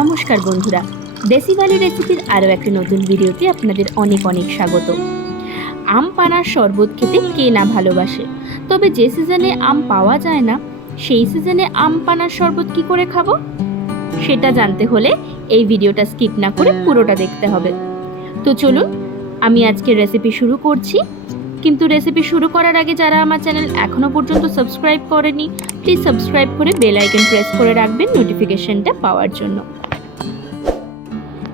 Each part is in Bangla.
নমস্কার বন্ধুরা দেশি বালি রেসিপির আরও একটি নতুন ভিডিওতে আপনাদের অনেক অনেক স্বাগত। আম পানার শরবত খেতে কে না ভালোবাসে? তবে যে সিজনে আম পাওয়া যায় না, সেই সিজনে আম পানার শরবত কি করে খাব? সেটা জানতে হলে এই ভিডিওটা স্কিপ না করে পুরোটা দেখতে হবে। তো চলুন, আমি আজকের রেসিপি শুরু করছি। কিন্তু রেসিপি শুরু করার আগে যারা আমার চ্যানেল এখনও পর্যন্ত সাবস্ক্রাইব করেনি প্লিজ সাবস্ক্রাইব করে বেল আইকন প্রেস করে রাখবেন নোটিফিকেশনটা পাওয়ার জন্য।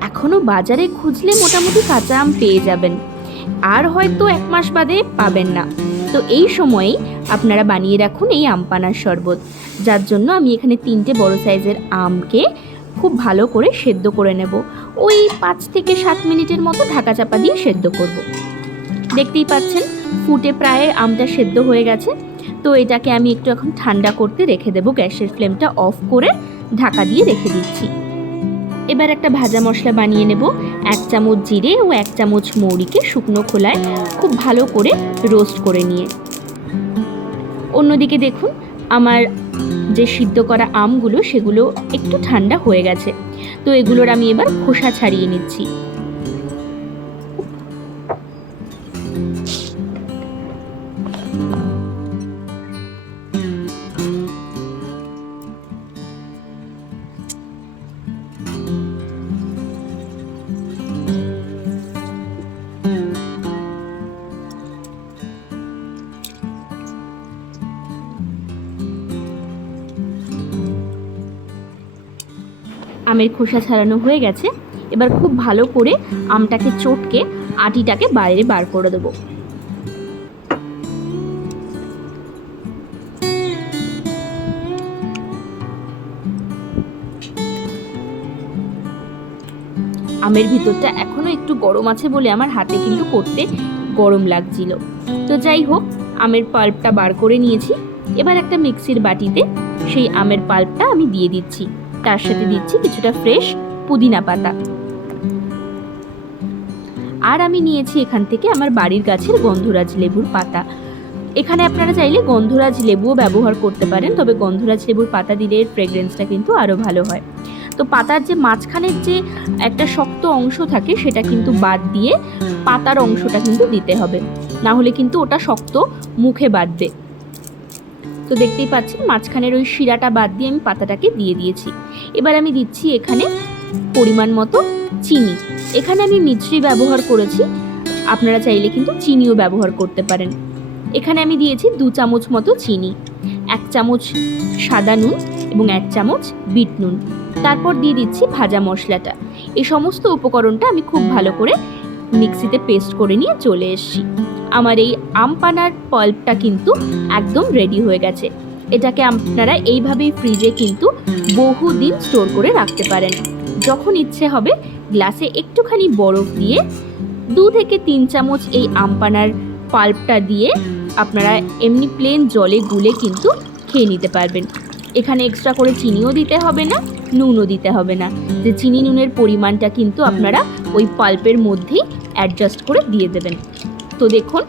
এখনও বাজারে খুঁজলে মোটামুটি কাঁচা আম পেয়ে যাবেন। আর হয়তো এক মাস বাদে পাবেন না। তো এই সময়েই আপনারা বানিয়ে রাখুন এই আম পানার শরবত। যার জন্য আমি এখানে তিনটে বড় সাইজের আমকে খুব ভালো করে সেদ্ধ করে নেব। ওই পাঁচ থেকে সাত মিনিটের মতো ঢাকা চাপা দিয়ে সেদ্ধ করব। দেখতেই পাচ্ছেন, ফুটে প্রায় আমটা সেদ্ধ হয়ে গেছে। তো এটাকে আমি একটু এখন ঠান্ডা করতে রেখে দেবো। গ্যাসের ফ্লেমটা অফ করে ঢাকা দিয়ে রেখে দিচ্ছি। এবার একটা ভাজা মশলা বানিয়ে নেব। এক চামচ জিরে ও এক চামচ মৌরিকে শুকনো খোলায় খুব ভালো করে রোস্ট করে নিয়ে। অন্যদিকে দেখুন, আমার যে সিদ্ধ করা আমগুলো, সেগুলো একটু ঠান্ডা হয়ে গেছে। তো এগুলোর আমি এবার খোসা ছাড়িয়ে নিচ্ছি। আমের খোসা ছাড়ানো হয়ে গেছে। এবার খুব ভালো করে আমটাকে চটকে আটিটাকে বাইরে বার করে দেবো। আমের ভিতরটা এখনও একটু গরম আছে বলে আমার হাতে কিন্তু করতে গরম লাগছিল। তো যাই হোক, আমের পাল্পটা বার করে নিয়েছি। এবার একটা মিক্সির বাটিতে সেই আমের পাল্পটা আমি দিয়ে দিচ্ছি। তার সাথে দিচ্ছি কিছুটা ফ্রেশ পুদিনা পাতা। আর আমি নিয়েছি এখান থেকে আমার বাড়ির গাছের গন্ধরাজ লেবুর পাতা। এখানে আপনারা চাইলে গন্ধরাজ লেবুও ব্যবহার করতে পারেন, তবে গন্ধরাজ লেবুর পাতা দিলে এর ফ্রেগরেন্সটা কিন্তু আরও ভালো হয়। তো পাতার যে মাঝখানের যে একটা শক্ত অংশ থাকে, সেটা কিন্তু বাদ দিয়ে পাতার অংশটা কিন্তু দিতে হবে। না হলে কিন্তু ওটা শক্ত মুখে বাঁধবে। তো দেখতেই পাচ্ছেন, মাঝখানের ওই শিরাটা বাদ দিয়ে আমি পাতাটাকে দিয়ে দিয়েছি। এবার আমি দিচ্ছি এখানে পরিমাণ মতো চিনি। এখানে আমি মিছরি ব্যবহার করেছি, আপনারা চাইলে কিন্তু চিনিও ব্যবহার করতে পারেন। এখানে আমি দিয়েছি দু চামচ মতো চিনি, এক চামচ সাদা নুন এবং এক চামচ বিট নুন। তারপর দিয়ে দিচ্ছি ভাজা মশলাটা। এই সমস্ত উপকরণটা আমি খুব ভালো করে মিক্সিতে পেস্ট করে নিয়ে চলে এসেছি। আমার এই আম পানার পল্পটা কিন্তু একদম রেডি হয়ে গেছে। এটাকে আপনারা এইভাবেই ফ্রিজে কিন্তু বহুদিন স্টোর করে রাখতে পারেন। যখন ইচ্ছে হবে গ্লাসে একটুখানি বরফ দিয়ে দু থেকে তিন চামচ এই আমপানার পাল্পটা দিয়ে আপনারা এমনি প্লেন জলে গুলে কিন্তু খেয়ে নিতে পারবেন। এখানে এক্সট্রা করে চিনিও দিতে হবে না, নুনও দিতে হবে না। যে চিনি নুনের পরিমাণটা কিন্তু আপনারা ওই পাল্পের মধ্যেই অ্যাডজাস্ট করে দিয়ে দেবেন। তো দেখুন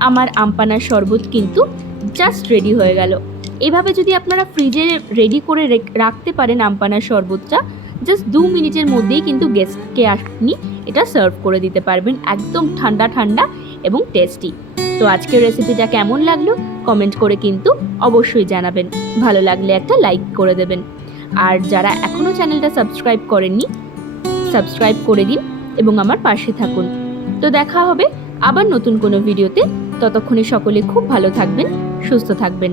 আমার আমপানার শরবত কিন্তু জাস্ট রেডি হয়ে গেল। এভাবে যদি আপনারা ফ্রিজে রেডি করে রেখ- রাখতে পারেন আমপানার শরবতটা জাস্ট দু মিনিটের মধ্যেই কিন্তু গেস্টকে আপনি এটা সার্ভ করে দিতে পারবেন। একদম ঠান্ডা ঠান্ডা এবং টেস্টি তো আজকের রেসিপিটা কেমন লাগল? কমেন্ট করে কিন্তু অবশ্যই জানাবেন। ভালো লাগলে একটা লাইক করে দেবেন। আর যারা এখনও চ্যানেলটা সাবস্ক্রাইব করেননি সাবস্ক্রাইব করে দিন এবং আমার পাশে থাকুন। তো দেখা হবে আবার নতুন কোনো ভিডিওতে ততক্ষণে সকলে খুব ভালো থাকবেন সুস্থ থাকবেন।